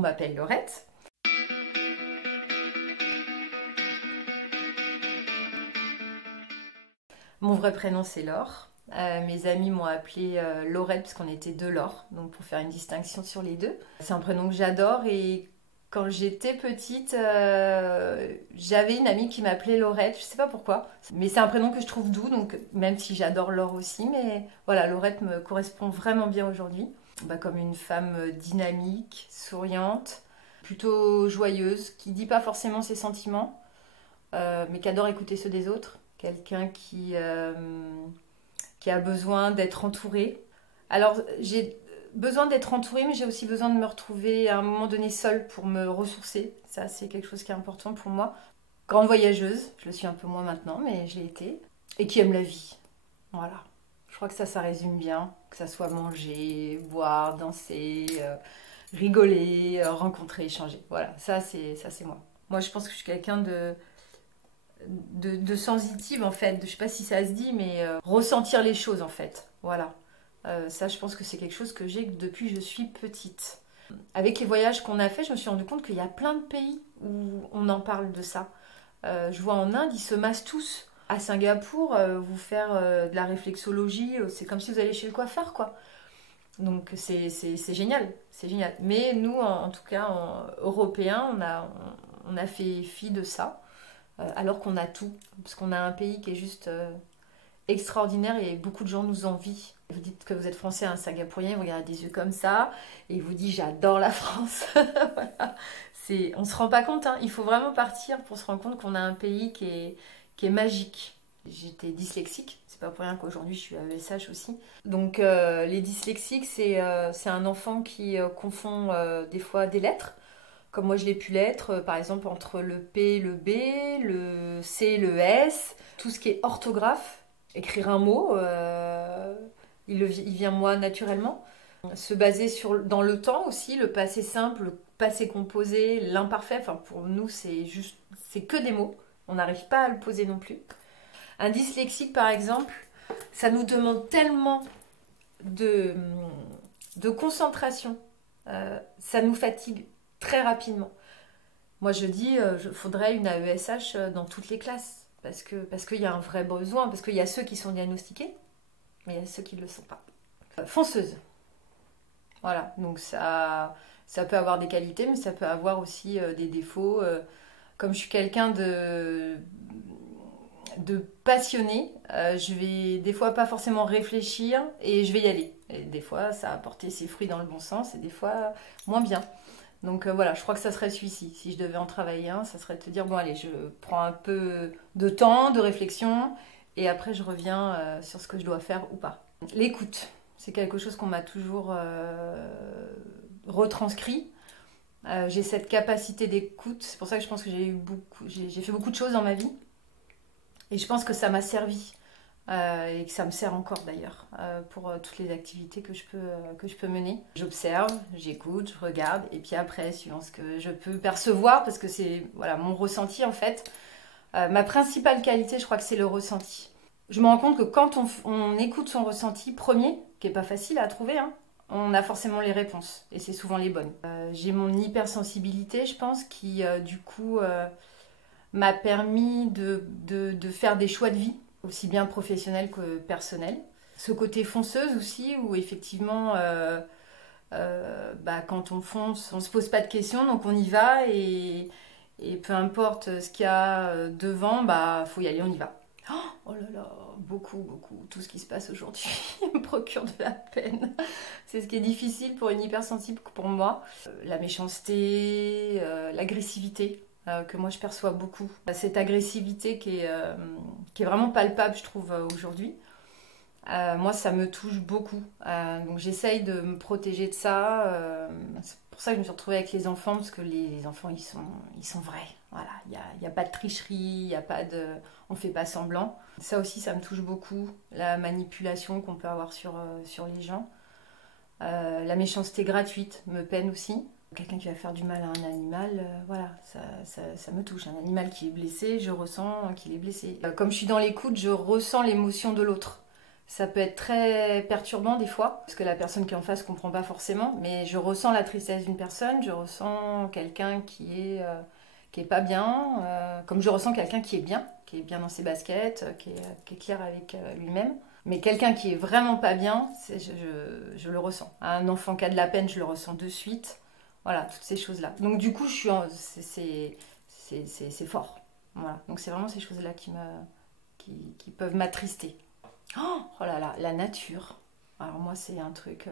On m'appelle Laurette. Mon vrai prénom c'est Laure. Mes amis m'ont appelée Laurette parce qu'on était deux Laure, donc pour faire une distinction sur les deux. C'est un prénom que j'adore et quand j'étais petite, j'avais une amie qui m'appelait Laurette, je sais pas pourquoi. Mais c'est un prénom que je trouve doux, donc même si j'adore Laure aussi, mais voilà, Laurette me correspond vraiment bien aujourd'hui. Comme une femme dynamique, souriante, plutôt joyeuse, qui dit pas forcément ses sentiments, mais qui adore écouter ceux des autres. Quelqu'un qui a besoin d'être entouré. Alors, j'ai besoin d'être entourée, mais j'ai aussi besoin de me retrouver à un moment donné seule pour me ressourcer. Ça, c'est quelque chose qui est important pour moi. Grande voyageuse, je le suis un peu moins maintenant, mais je l'ai été. Et qui aime la vie. Voilà. Je crois que ça résume bien. Que ça soit manger, boire, danser, rigoler, rencontrer, échanger. Voilà, ça c'est moi. Moi, je pense que je suis quelqu'un de sensitive en fait, je sais pas si ça se dit, mais ressentir les choses en fait. Voilà. Ça, je pense que c'est quelque chose que j'ai depuis que je suis petite. Avec les voyages qu'on a fait, je me suis rendu compte qu'il y a plein de pays où on en parle de ça. Je vois en Inde, ils se massent tous. À Singapour, vous faire de la réflexologie, c'est comme si vous alliez chez le coiffeur, quoi. Donc c'est génial, c'est génial. Mais nous, en tout cas, Européens, on a fait fi de ça, alors qu'on a tout. Parce qu'on a un pays qui est juste extraordinaire et beaucoup de gens nous envient. Vous dites que vous êtes français, un Singapourien, vous regardez des yeux comme ça et il vous dit j'adore la France. Voilà. On ne se rend pas compte, hein. Il faut vraiment partir pour se rendre compte qu'on a un pays qui est magique. J'étais dyslexique, c'est pas pour rien qu'aujourd'hui je suis AESH aussi. Donc les dyslexiques, c'est un enfant qui confond des fois des lettres, comme moi je l'ai pu l'être, par exemple entre le P, le B, le C, le S, tout ce qui est orthographe, écrire un mot, il vient moi naturellement. Se baser dans le temps aussi, le passé simple, le passé composé, l'imparfait, enfin pour nous c'est que des mots, on n'arrive pas à le poser non plus. Un dyslexique par exemple, ça nous demande tellement de, de concentration, ça nous fatigue très rapidement. Moi je dis, il faudrait une AESH dans toutes les classes, parce qu'il y a un vrai besoin, parce qu'il y a ceux qui sont diagnostiqués, mais il y a ceux qui ne le sont pas. Fonceuse. Voilà, donc ça peut avoir des qualités, mais ça peut avoir aussi des défauts. Comme je suis quelqu'un de passionné, je vais des fois pas forcément réfléchir et je vais y aller. Et des fois, ça a apporté ses fruits dans le bon sens et des fois, moins bien. Donc voilà, je crois que ça serait celui-ci. Si je devais en travailler un, ça serait de te dire, bon allez, je prends un peu de temps, de réflexion, et après je reviens sur ce que je dois faire ou pas. L'écoute, c'est quelque chose qu'on m'a toujours retranscrit. J'ai cette capacité d'écoute, c'est pour ça que je pense que j'ai fait beaucoup de choses dans ma vie. Et je pense que ça m'a servi. Et que ça me sert encore d'ailleurs pour toutes les activités que je peux mener. J'observe, j'écoute, je regarde et puis après, suivant ce que je peux percevoir, parce que c'est voilà, mon ressenti en fait, ma principale qualité, je crois que c'est le ressenti. Je me rends compte que quand on écoute son ressenti premier, qui n'est pas facile à trouver, hein, on a forcément les réponses et c'est souvent les bonnes. J'ai mon hypersensibilité, je pense, qui du coup m'a permis de faire des choix de vie aussi bien professionnel que personnel. Ce côté fonceuse aussi, où effectivement, quand on fonce, on ne se pose pas de questions, donc on y va, et peu importe ce qu'il y a devant, faut y aller, on y va. Oh là là, beaucoup, tout ce qui se passe aujourd'hui me procure de la peine. C'est ce qui est difficile pour une hypersensible pour moi. La méchanceté, l'agressivité, que moi je perçois beaucoup. Cette agressivité qui est vraiment palpable, je trouve, aujourd'hui. Moi, ça me touche beaucoup. Donc j'essaye de me protéger de ça. C'est pour ça que je me suis retrouvée avec les enfants, parce que les enfants, ils sont vrais. Voilà, il y a pas de tricherie, on fait pas semblant. Ça aussi, ça me touche beaucoup. La manipulation qu'on peut avoir sur les gens. La méchanceté gratuite me peine aussi. Quelqu'un qui va faire du mal à un animal, voilà, ça me touche. Un animal qui est blessé, je ressens qu'il est blessé. Comme je suis dans l'écoute, je ressens l'émotion de l'autre. Ça peut être très perturbant des fois, parce que la personne qui est en face ne comprend pas forcément, mais je ressens la tristesse d'une personne, je ressens quelqu'un qui est pas bien, comme je ressens quelqu'un qui est bien dans ses baskets, qui est clair avec lui-même. Mais quelqu'un qui est vraiment pas bien, je le ressens. Un enfant qui a de la peine, je le ressens de suite. Voilà, toutes ces choses-là. Donc du coup, c'est fort. Voilà. Donc c'est vraiment ces choses-là qui peuvent m'attrister. Oh là là, la nature. Alors moi, c'est un truc,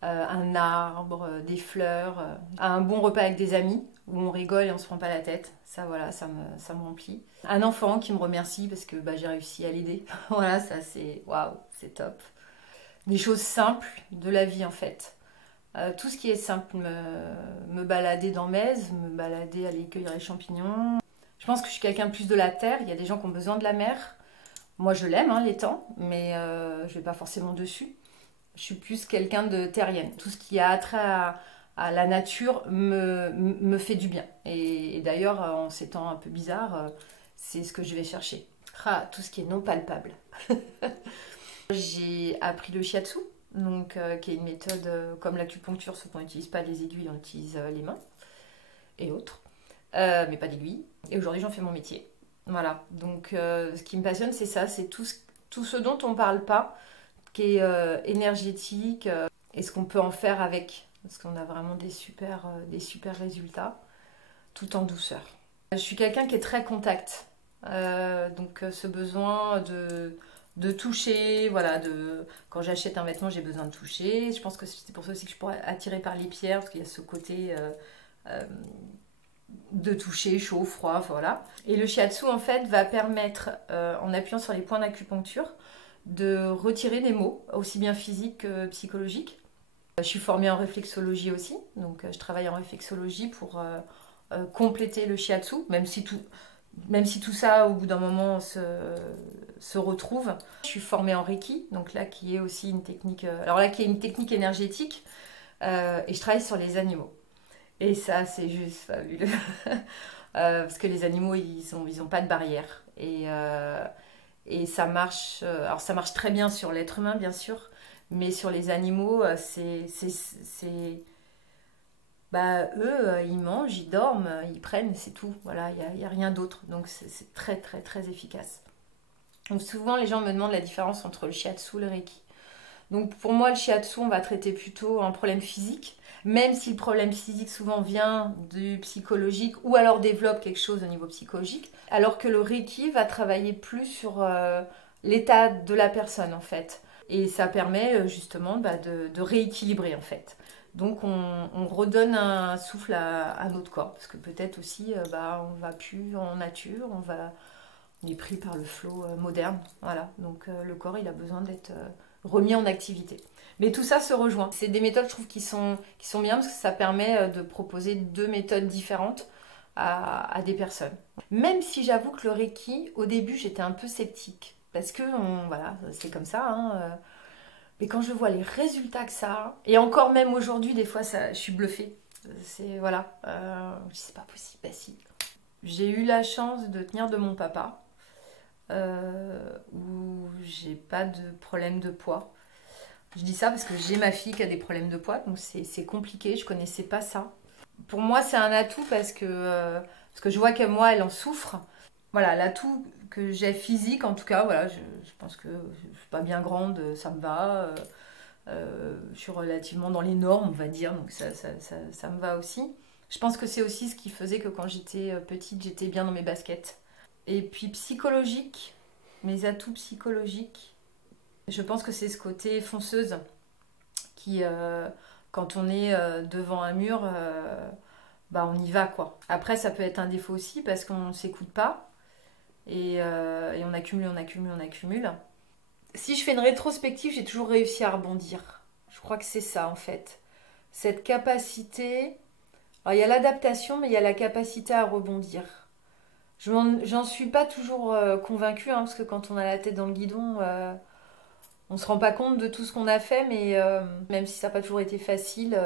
un arbre, des fleurs, un bon repas avec des amis où on rigole et on se prend pas la tête. Ça, voilà, ça me remplit. Un enfant qui me remercie parce que bah, j'ai réussi à l'aider. Voilà, ça c'est waouh, c'est top. Des choses simples de la vie en fait. Tout ce qui est simple, me balader dans Metz, me balader, aller cueillir les champignons. Je pense que je suis quelqu'un plus de la terre. Il y a des gens qui ont besoin de la mer. Moi, je l'aime, hein, l'étang, mais je vais pas forcément dessus. Je suis plus quelqu'un de terrienne. Tout ce qui a attrait à la nature me fait du bien. Et d'ailleurs, en ces temps un peu bizarres, c'est ce que je vais chercher. Ah, tout ce qui est non palpable. J'ai appris le shiatsu, donc, qui est une méthode comme l'acupuncture, sauf qu'on n'utilise pas les aiguilles, on utilise les mains et autres, mais pas d'aiguilles. Et aujourd'hui, j'en fais mon métier. Voilà, donc ce qui me passionne, c'est ça, c'est tout ce dont on ne parle pas, qui est énergétique, et ce qu'on peut en faire avec, parce qu'on a vraiment des super résultats, tout en douceur. Je suis quelqu'un qui est très contact, donc ce besoin de toucher, voilà, quand j'achète un vêtement, j'ai besoin de toucher. Je pense que c'est pour ça aussi que je pourrais attirer par les pierres, parce qu'il y a ce côté de toucher, chaud, froid, voilà. Et le shiatsu, en fait, va permettre, en appuyant sur les points d'acupuncture, de retirer des maux, aussi bien physiques que psychologiques. Je suis formée en réflexologie aussi, donc je travaille en réflexologie pour compléter le shiatsu, même si tout ça, au bout d'un moment, se retrouve. Je suis formée en Reiki, donc là, qui est aussi une technique, alors là, qui est une technique énergétique, et je travaille sur les animaux. Et ça, c'est juste fabuleux. Parce que les animaux, ils ont pas de barrière. Et ça marche. Alors, ça marche très bien sur l'être humain, bien sûr. Mais sur les animaux, bah, eux, ils mangent, ils dorment, ils prennent, c'est tout. Voilà, il y a rien d'autre. Donc, c'est très, très, très efficace. Donc, souvent, les gens me demandent la différence entre le shiatsu et le reiki. Donc pour moi, le shiatsu, on va traiter plutôt un problème physique, même si le problème physique souvent vient du psychologique ou alors développe quelque chose au niveau psychologique, alors que le Reiki va travailler plus sur l'état de la personne en fait. Et ça permet justement bah, de rééquilibrer en fait. Donc on redonne un souffle à notre corps, parce que peut-être aussi bah, on va plus en nature, on est pris par le flot moderne. Voilà, donc le corps il a besoin d'être remis en activité. Mais tout ça se rejoint. C'est des méthodes, je trouve, qui sont bien parce que ça permet de proposer deux méthodes différentes à des personnes. Même si j'avoue que le Reiki, au début, j'étais un peu sceptique. Parce que, voilà, c'est comme ça. Hein, mais quand je vois les résultats que ça a, et encore même aujourd'hui, des fois, je suis bluffée. C'est, voilà, c'est pas possible. Bah si. J'ai eu la chance de tenir de mon papa. Où j'ai pas de problème de poids. Je dis ça parce que j'ai ma fille qui a des problèmes de poids, donc c'est compliqué, je connaissais pas ça. Pour moi, c'est un atout parce que je vois que moi, elle en souffre. Voilà, l'atout que j'ai physique, en tout cas, voilà, je pense que je suis pas bien grande, ça me va. Je suis relativement dans les normes, on va dire, donc ça me va aussi. Je pense que c'est aussi ce qui faisait que quand j'étais petite, j'étais bien dans mes baskets. Et puis psychologique, mes atouts psychologiques, je pense que c'est ce côté fonceuse qui, quand on est devant un mur, bah on y va quoi. Après, ça peut être un défaut aussi parce qu'on ne s'écoute pas et on accumule, on accumule, on accumule. Si je fais une rétrospective, j'ai toujours réussi à rebondir. Je crois que c'est ça en fait. Cette capacité. Alors il y a l'adaptation, mais il y a la capacité à rebondir. J'en suis pas toujours convaincue, hein, parce que quand on a la tête dans le guidon, on se rend pas compte de tout ce qu'on a fait, mais même si ça n'a pas toujours été facile,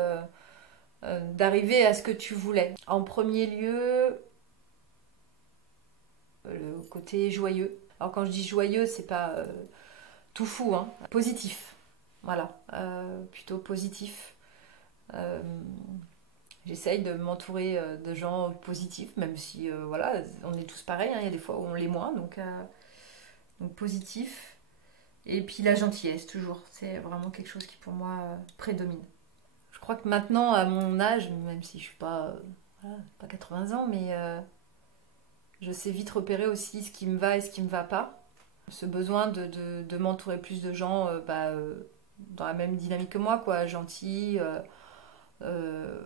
d'arriver à ce que tu voulais. En premier lieu, le côté joyeux. Alors quand je dis joyeux, c'est pas tout fou, hein. Positif. Voilà, plutôt positif. Euh, J'essaye de m'entourer de gens positifs, même si voilà, on est tous pareils, hein, il y a des fois où on l'est moins, donc positif. Et puis la gentillesse, toujours, c'est vraiment quelque chose qui pour moi prédomine. Je crois que maintenant, à mon âge, même si je suis pas, voilà, pas 80 ans, mais je sais vite repérer aussi ce qui me va et ce qui me va pas. Ce besoin de m'entourer plus de gens dans la même dynamique que moi, quoi, gentils, euh,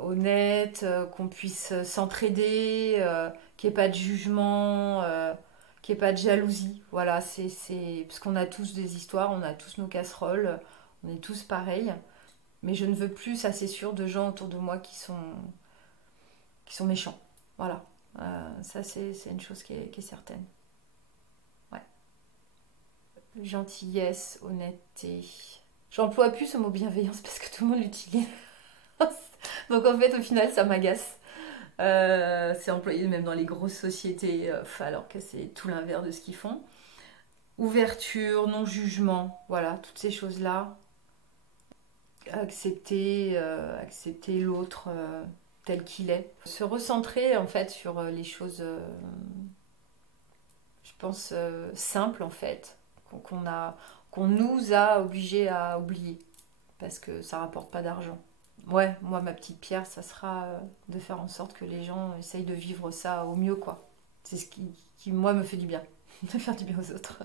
honnêtes, qu'on puisse s'entraider, qu'il n'y ait pas de jugement, qu'il n'y ait pas de jalousie. Voilà, parce qu'on a tous des histoires, on a tous nos casseroles, on est tous pareils. Mais je ne veux plus, ça c'est sûr, de gens autour de moi qui sont méchants. Voilà. Ça c'est une chose qui est certaine. Ouais. Gentillesse, honnêteté. J'emploie plus ce mot bienveillance parce que tout le monde l'utilise. Donc en fait, au final, ça m'agace. C'est employé même dans les grosses sociétés, alors que c'est tout l'inverse de ce qu'ils font. Ouverture, non-jugement, voilà, toutes ces choses-là. Accepter l'autre tel qu'il est. Se recentrer en fait sur les choses, je pense, simples en fait, qu'on nous a obligés à oublier parce que ça rapporte pas d'argent. Ouais, moi ma petite pierre, ça sera de faire en sorte que les gens essayent de vivre ça au mieux quoi. C'est ce qui moi me fait du bien, de faire du bien aux autres.